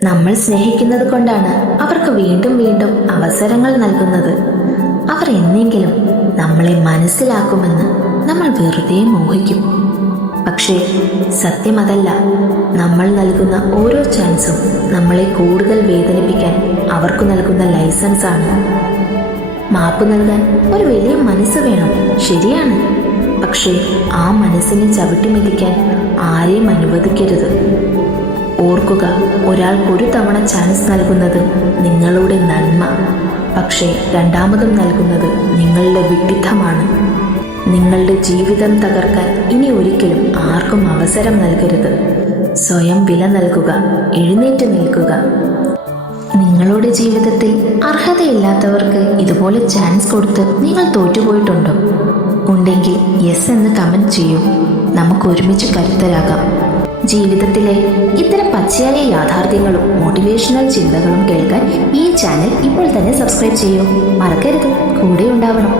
നമ്മൾ സ്നേഹിക്കുന്നത് കൊണ്ടാണ് അവർക്ക് വീണ്ടും വീണ്ടും അവസരങ്ങൾ നൽകുന്നത്. അവർ എന്നെങ്കിലും നമ്മളെ മനസ്സിലാക്കുമെന്ന് നമ്മൾ വെറുതെ മോഹിക്കും. പക്ഷേ സത്യം അതല്ല. നമ്മൾ നൽകുന്ന ഓരോ ചാൻസും നമ്മളെ കൂടുതൽ വേദനിപ്പിക്കാൻ അവർക്ക് നൽകുന്ന ലൈസൻസാണ്. മാപ്പ് നൽകാൻ ഒരു വലിയ മനസ്സ് വേണം, ശരിയാണ്. പക്ഷേ ആ മനസ്സിനെ ചവിട്ടി മെതിക്കാൻ ആരെയും അനുവദിക്കരുത്. ഓർക്കുക, ഒരാൾക്കൊരു തവണ ചാൻസ് നൽകുന്നത് നിങ്ങളുടെ നന്മ, പക്ഷേ രണ്ടാമതും നൽകുന്നത് നിങ്ങളുടെ വിഡ്ഢിത്തമാണ്. നിങ്ങളുടെ ജീവിതം തകർക്കാൻ ഇനി ഒരിക്കലും ആർക്കും അവസരം നൽകരുത്. സ്വയം വില നൽകുക, എഴുന്നേറ്റ് നിൽക്കുക. നിങ്ങളുടെ ജീവിതത്തിൽ അർഹതയില്ലാത്തവർക്ക് ഇതുപോലെ ചാൻസ് കൊടുത്ത് നിങ്ങൾ തോറ്റുപോയിട്ടുണ്ടോ? ഉണ്ടെങ്കിൽ യെസ് എന്ന് കമൻറ്റ് ചെയ്യൂ. നമുക്ക് ഒരുമിച്ച് കരുത്തരാകാം. ജീവിതത്തിലെ ഇത്തരം പച്ചയായ യാഥാർത്ഥ്യങ്ങളും മോട്ടിവേഷണൽ ചിന്തകളും കേൾക്കാൻ ഈ ചാനൽ ഇപ്പോൾ തന്നെ സബ്സ്ക്രൈബ് ചെയ്യൂ. മറക്കരുത്, കൂടെ ഉണ്ടാവണം.